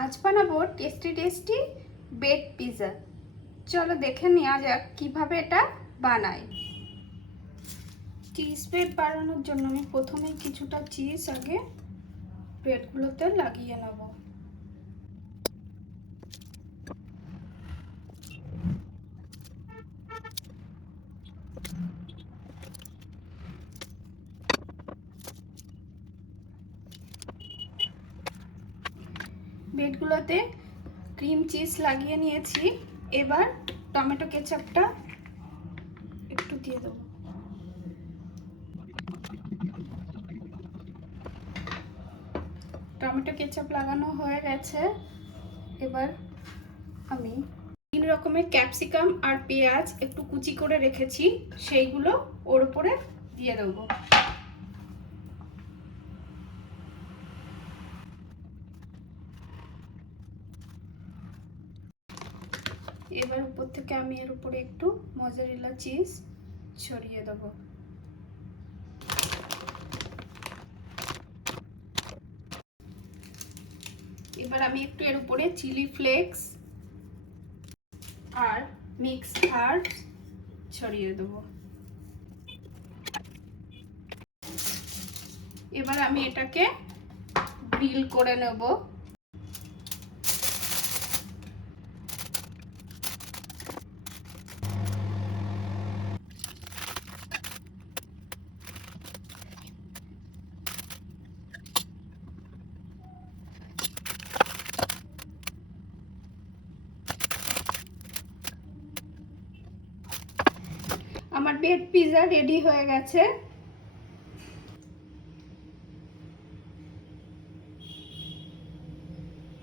आज বানাবো tasty tasty bed pizza. চলো দেখে নেওয়া যাক কিভাবে এটা বানাই। চিজ ব্রেড বানানোর জন্য আমি প্রথমে কিছুটা চিজ আগে ব্রেডগুলোতে লাগিয়ে নেব। ব্রেডগুলোতে ক্রিম চিজ লাগিয়ে নিয়েছি। এবার টমেটো কেচাপটা একটু দিয়ে দেবো। টমেটো কেচাপ লাগানো হয়ে গেছে। এবার আমি 3 রকমের ক্যাপসিকাম আর পেঁয়াজ একটু কুচি করে রেখেছি, সেইগুলো ওর উপরে দিয়ে দেবো। এবার উপর থেকে আমি এর উপরে একটু মজারেলা চিজ ছড়িয়ে দেবো। এবার আমি একটু এর উপরে চিলি ফ্লেক্স আর মিক্সড হার্বস ছড়িয়ে দেবো। এবার আমি এটাকে গ্রিল করে নেব। আমার বেড পিৎজা রেডি হয়ে গেছে।